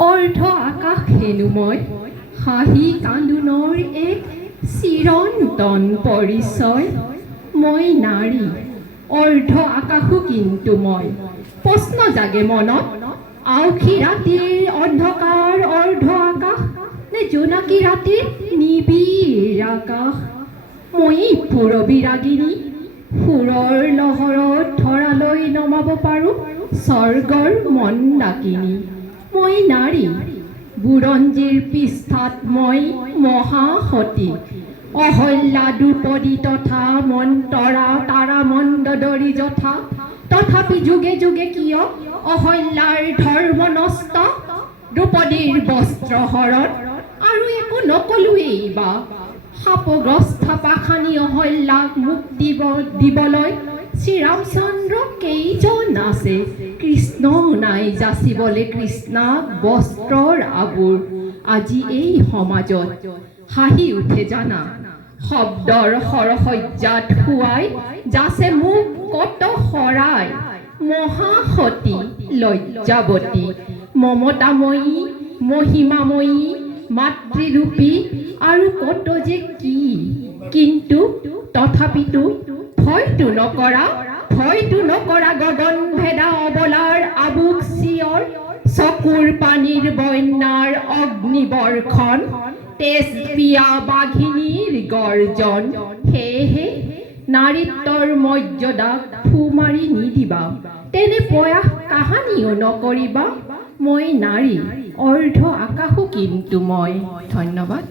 অৰ্ধ আকাশ হেনো মই হাঁহি কান্দোনৰ এক চিৰন্তন পৰিচয়। মই নাৰী অৰ্ধ আকাশো কিন্তু মই। প্ৰশ্ন জাগে মনত, আউসী ৰাতিৰ অন্ধকাৰ অৰ্ধ আকাশ নে জোনাকী ৰাতিৰ নিবিড় আকাশ। মই পূৰবী ৰাগিনী, সুৰৰ লহৰত ধৰালৈ নমাব পাৰোঁ স্বৰ্গৰ মন্দাকিনী। মই নাৰী বুৰঞ্জীৰ পৃষ্ঠাত মই মহাসতী, অহল্যা দ্ৰুপদী তথা মন্তৰা তাৰা মণ্ডোদৰী যথা। তথাপি যুগে যুগে কিয় অহল্যাৰ ধৰ্ম নষ্ট, দ্ৰুপদীৰ বস্ত্ৰহৰণ আৰু একো নকলোৱেই বা। শাপগ্ৰস্ত পাষাণী অহল্যাক মুক্তি দিবলৈ শ্ৰীৰামচন্দ্ৰ কেইজন আছে, কৃষ্ণও নাই যাচিবলে কৃষ্ণাক বস্ত্ৰৰ আৱোৰ। আজি এই সমাজত হাঁহি উঠে জানা, শব্দৰ সৰসজ্জাত শুৱাই যাচে মোক কত শৰাই। মহাসতী লজ্জাৱতী মমতাময়ী মহিমাময়ী মাতৃৰূপী আৰু কত যে কি। কিন্তু তথাপিতো ভয়তো নকৰা গগন ভেদা অবলাৰ আবুক চিঞৰ, চকুৰ পানীৰ বন্যাৰ অগ্নিবৰ্ষণ, তেজ পিয়া বাঘিনীৰ গৰ্জন। সেয়েহে নাৰীত্বৰ মৰ্যাদাক ফু মাৰি নিদিবা, তেনে প্ৰয়াস কাহানিও নকৰিবা। মই নাৰী অৰ্ধ আকাশো কিন্তু মই। ধন্যবাদ।